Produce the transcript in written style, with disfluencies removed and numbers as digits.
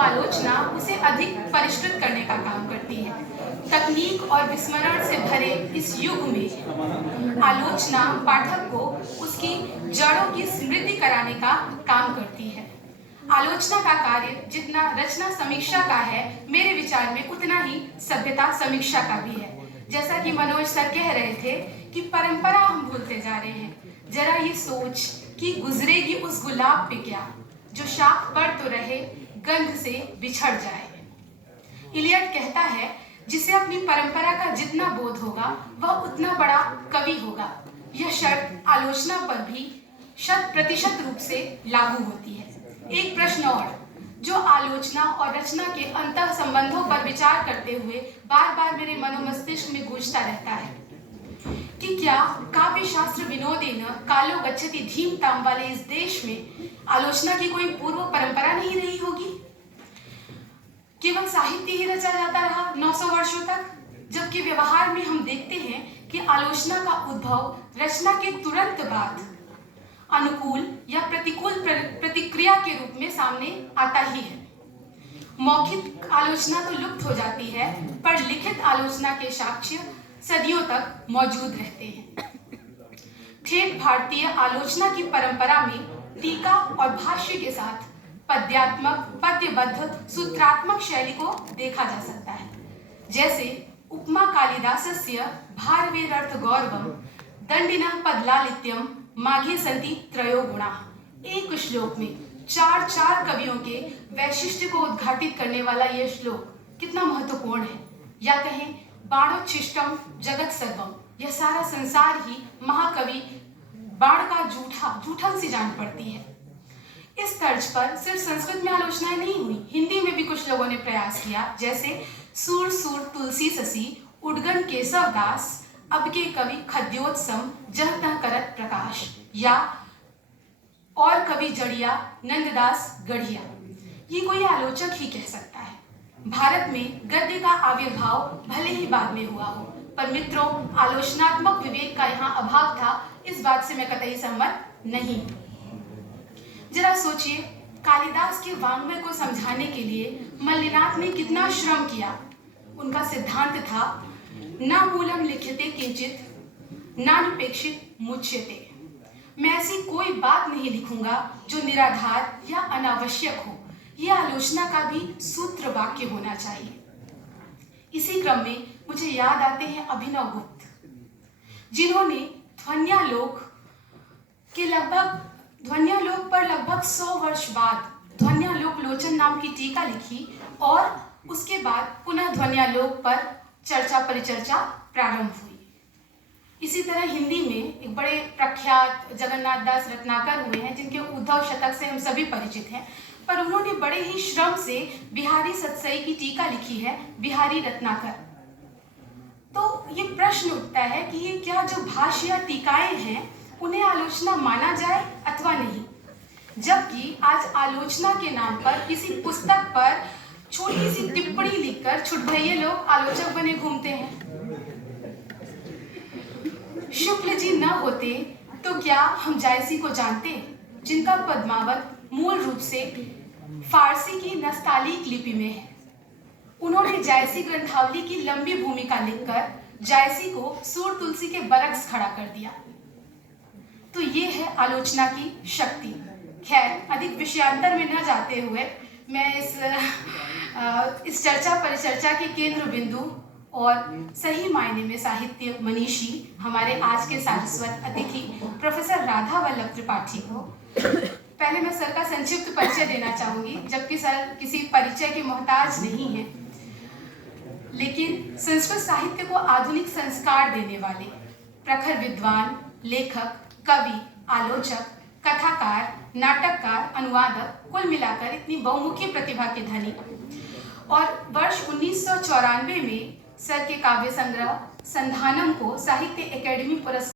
आलोचना उसे अधिक परिष्कृत करने का काम करती है। तकनीक और विस्मरण से भरे इस युग में आलोचना पाठक को उसकी जड़ों की स्मृति कराने का काम करती है। आलोचना का कार्य जितना रचना समीक्षा का है, मेरे विचार में उतना ही सभ्यता समीक्षा का भी है। जैसा कि मनोज सर कह रहे थे कि परंपरा हम भूलते जा रहे हैं। जरा ये सोच कि गुजरेगी उस गुलाब पे क्या, जो शाख पर तो रहे गंध से बिछड़ जाए। इलियट कहता है, जिसे अपनी परंपरा का जितना बोध होगा वह उतना बड़ा कवि होगा। यह शर्त आलोचना पर भी 100% रूप से लागू होती है। एक प्रश्न और, जो आलोचना और रचना के अंतः संबंधों पर विचार करते हुए बार बार मेरे मनोमस्तिष्क में गूंजता रहता है कि क्या काव्य शास्त्र विनोदेन कालो गच्छति धीमताम वाले इस देश में आलोचना की कोई पूर्व परंपरा नहीं रही होगी? केवल साहित्य ही रचा जाता रहा 900 वर्षों तक, जबकि व्यवहार में हम देखते हैं कि आलोचना का उद्भव रचना के तुरंत बाद अनुकूल या प्रतिकूल प्रतिक्रिया के रूप में सामने आता ही है। मौखिक आलोचना तो लुप्त हो जाती है, पर लिखित आलोचना के साक्ष्य सदियों तक मौजूद रहते हैं। ठेठ भारतीय आलोचना की परंपरा में टीका और भाष्य के साथ पद्यात्मक, पद्यबद्ध, सूत्रात्मक शैली को देखा जा सकता है। जैसे उपमा कालिदासस्य भारवेरर्थ गौरवम दंडिनः पदलालित्यम माघे संति त्रयो गुणा। एक श्लोक में चार कवियों के वैशिष्ट्य को उद्घाटित करने वाला यह श्लोक कितना महत्वपूर्ण है। या कहें बाणोच्छिष्टम जगत सर्वम, यह सारा संसार ही महाकवि बाण का जूठन सी जान पड़ती है। इस तर्ज पर सिर्फ संस्कृत में आलोचनाएं नहीं हुई, हिंदी में भी कुछ लोगों ने प्रयास किया। जैसे सूर सूर तुलसी ससी उडगन केशव दास, अब के कवि खद्योत्सम जह तह करत प्रकाश, या और कवि जड़िया नंददास गढ़िया। ये कोई आलोचक ही कह सकता है। भारत में गद्य का आविर्भाव भले ही बाद में हुआ हो, पर मित्रों, आलोचनात्मक विवेक का यहाँ अभाव था, इस बात से मैं कतई सहमत नहीं। जरा सोचिए, कालिदास के वाङ्मय को समझाने के लिए मल्लिनाथ ने कितना श्रम किया। उनका सिद्धांत था न मूलम लिख्यते किंचित नानुपेक्षित मुच्यते। मैं ऐसी कोई बात नहीं लिखूंगा जो निराधार या अनावश्यक हो। यह आलोचना का भी सूत्र वाक्य होना चाहिए। इसी क्रम में मुझे याद आते हैं अभिनव गुप्त, जिन्होंने ध्वन्यालोक पर लगभग 100 वर्ष बाद ध्वन्यालोक लोचन नाम की टीका लिखी, और उसके बाद पुनः ध्वन्यालोक पर चर्चा परिचर्चा प्रारंभ हुई। इसी तरह हिंदी में एक बड़े प्रख्यात जगन्नाथ दास रत्नाकर हुए हैं, जिनके उद्धव शतक से हम सभी परिचित हैं, पर उन्होंने बड़े ही श्रम से बिहारी सतसई की टीका लिखी है, बिहारी रत्नाकर। तो ये प्रश्न उठता है कि ये क्या जो भाष्य या टीकाएं हैं उन्हें आलोचना माना जाए अथवा नहीं, जबकि आज आलोचना के नाम पर किसी पुस्तक पर छोटी सी टिप्पणी लिखकर छुटभइये लोग आलोचक बने घूमते हैं। शुक्ल जी न होते तो क्या हम जायसी को जानते, जिनका पद्मावत मूल रूप से फारसी की नस्तालीक लिपि में है। उन्होंने जायसी ग्रंथावली की लंबी भूमिका लिखकर जायसी को सूर तुलसी के बरक्स खड़ा कर दिया। तो ये है आलोचना की शक्ति। खैर, अधिक विषयांतर में न जाते हुए मैं इस चर्चा परिचर्चा के केंद्र बिंदु और सही मायने में साहित्य मनीषी हमारे आज के सारस्वत अतिथि प्रोफेसर राधा वल्लभ त्रिपाठी को पहले मैं सर का संक्षिप्त परिचय देना चाहूंगी, जबकि सर किसी परिचय के मोहताज नहीं है, लेकिन संस्कृत साहित्य को आधुनिक संस्कार देने वाले प्रखर विद्वान, लेखक, कवि, आलोचक, कथाकार, नाटककार, अनुवादक, कुल मिलाकर इतनी बहुमुखी प्रतिभा के धनी। और वर्ष 1994 में सर के काव्य संग्रह संधानम को साहित्य अकेडमी पुरस्कार